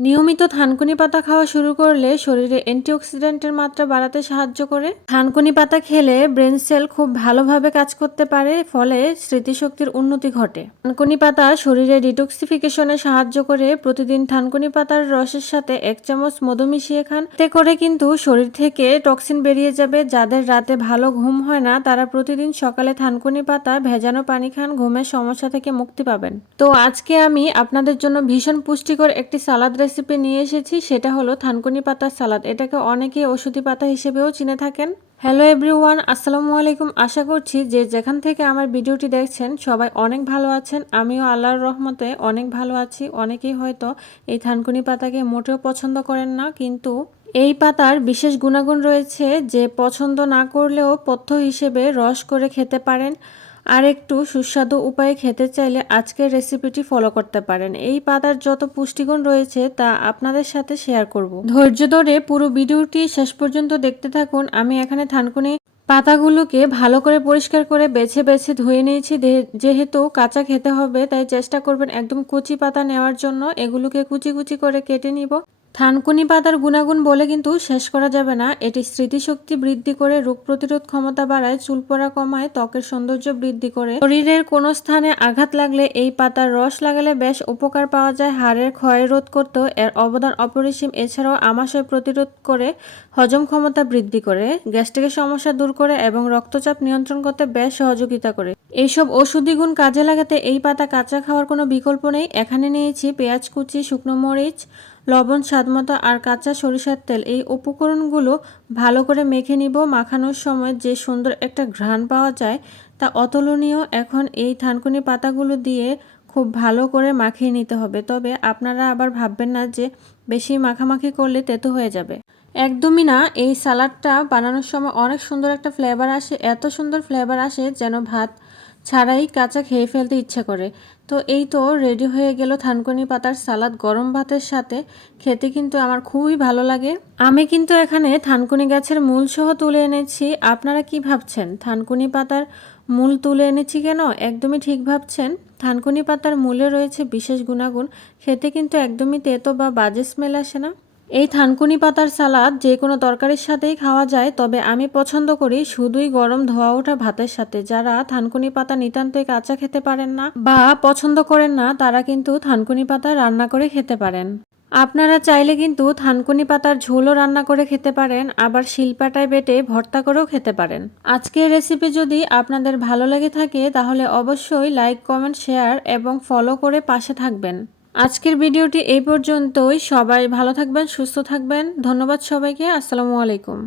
নিয়মিত থানকুনি পাতা খাওয়া শুরু করলে শরীরে অ্যান্টিঅক্সিডেন্টের মাত্রা বাড়াতে সাহায্য করে। থানকুনি পাতা খেলে ব্রেন সেল খুব ভালোভাবে কাজ করতে পারে, ফলে স্মৃতিশক্তির উন্নতি ঘটে। থানকুনি পাতা শরীরে ডিটক্সিফিকেশনে সাহায্য করে। প্রতিদিন থানকুনি পাতার রসের সাথে 1 চামচ মধু মিশিয়ে খান। এতে করে কিন্তু শরীর থেকে টক্সিন বেরিয়ে যাবে। যাদের রাতে ভালো ঘুম হয় না তারা প্রতিদিন সকালে থানকুনি পাতা ভেজানো পানি খান, ঘুমের সমস্যা থেকে মুক্তি পাবেন। তো আজকে আমি আপনাদের জন্য ভীষণ পুষ্টিকর একটি সালাদ রেসিপি নিয়ে এসেছি, সেটা হলো থানকুনি পাতার সালাদ। এটাকে অনেকে ওষুধি পাতা হিসেবেও চিনে থাকেন। হ্যালো এভরিওয়ান, আসসালামু আলাইকুম। আশা করছি যে যেখান থেকে আমার ভিডিওটি দেখছেন সবাই অনেক ভালো আছেন। আমিও আল্লাহর রহমতে অনেক ভালো আছি। অনেকেই হয়তো এই থানকুনি পাতাকে মোটেও পছন্দ করেন না, কিন্তু এই পাতার বিশেষ গুণাগুণ রয়েছে যে পছন্দ না করলেও পথ্য হিসেবে রস করে খেতে পারেন। আর একটু সুস্বাদু উপায়ে খেতে চাইলে আজকের রেসিপিটি ফলো করতে পারেন। এই পাতার যত পুষ্টিগুণ রয়েছে তা আপনাদের সাথে শেয়ার করব। ধৈর্য ধরে পুরো ভিডিওটি শেষ পর্যন্ত দেখতে থাকুন। আমি এখানে থানকুনি পাতাগুলোকে ভালো করে পরিষ্কার করে বেছে বেছে ধুয়ে নিয়েছি। যেহেতু কাঁচা খেতে হবে তাই চেষ্টা করবেন একদম কুচি পাতা নেওয়ার জন্য। এগুলোকে কুচি কুচি করে কেটে নিব। থানকুনি পাতার গুণাগুণ বলে কিন্তু শেষ করা যাবে না। এটি স্মৃতিশক্তি বৃদ্ধি করে, রোগ প্রতিরোধ ক্ষমতা বাড়ায়, চুল পড়া কমায়, ত্বকের সৌন্দর্য বৃদ্ধি করে। শরীরের কোনো স্থানে আঘাত লাগলে এই পাতার রস লাগালে বেশ উপকার পাওয়া যায়। হাড়ের ক্ষয় রোধ করতেও এর অবদান অপরিসীম। এছাড়াও আমাশয় প্রতিরোধ করে, হজম ক্ষমতা বৃদ্ধি করে, গ্যাস্ট্রিকের সমস্যা দূর করে এবং রক্তচাপ নিয়ন্ত্রণ করতে বেশ সহযোগিতা করে। এইসব ঔষধি গুণ কাজে লাগাতে এই পাতা কাঁচা খাওয়ার কোনো বিকল্প নেই। এখানে নিয়েছি পেঁয়াজ কুচি, শুকনো মরিচ, লবণ স্বাদমতো আর কাঁচা সরিষার তেল। এই উপকরণগুলো ভালো করে মেখে নিব। মাখানোর সময় যে সুন্দর একটা ঘ্রাণ পাওয়া যায় তা অতুলনীয়। এখন এই থানকুনি পাতাগুলো দিয়ে খুব ভালো করে মাখিয়ে নিতে হবে। তবে আপনারা আবার ভাববেন না যে বেশি মাখামাখি করলে তেতো হয়ে যাবে। একদমই না। এই সালাডটা বানানোর সময় অনেক সুন্দর একটা ফ্লেভার আসে। এত সুন্দর ফ্লেভার আসে যেন ভাত ছাড়াই কাঁচা খেয়ে ফেলতে ইচ্ছে করে। তো এই তো রেডি হয়ে গেল থানকুনি পাতার সালাদ। গরম ভাতের সাথে খেতে কিন্তু আমার খুবই ভালো লাগে। আমি কিন্তু এখানে থানকুনি গাছের মূল সহ তুলে এনেছি। আপনারা কি ভাবছেন থানকুনি পাতার মূল তুলে এনেছি কেন? একদমই ঠিক ভাবছেন। থানকুনি পাতার মূলে রয়েছে বিশেষ গুণাগুণ। খেতে কিন্তু একদমই তেতো বা বাজে স্মেল আসে না। এই থানকুনি পাতার সালাদ যে কোনো তরকারির সাথেই খাওয়া যায়, তবে আমি পছন্দ করি শুধুই গরম ধোয়া ওঠা ভাতের সাথে। যারা থানকুনি পাতা নিতান্তই কাঁচা খেতে পারেন না বা পছন্দ করেন না তারা কিন্তু থানকুনি পাতা রান্না করে খেতে পারেন। আপনারা চাইলে কিন্তু থানকুনি পাতার ঝোলও রান্না করে খেতে পারেন, আবার শিলপাটায় বেটে ভর্তা করেও খেতে পারেন। আজকের রেসিপি যদি আপনাদের ভালো লেগে থাকে তাহলে অবশ্যই লাইক, কমেন্ট, শেয়ার এবং ফলো করে পাশে থাকবেন। আজকের ভিডিওটি এই পর্যন্তই। সবাই ভালো থাকবেন, সুস্থ থাকবেন। ধন্যবাদ সবাইকে। আসসালামু আলাইকুম।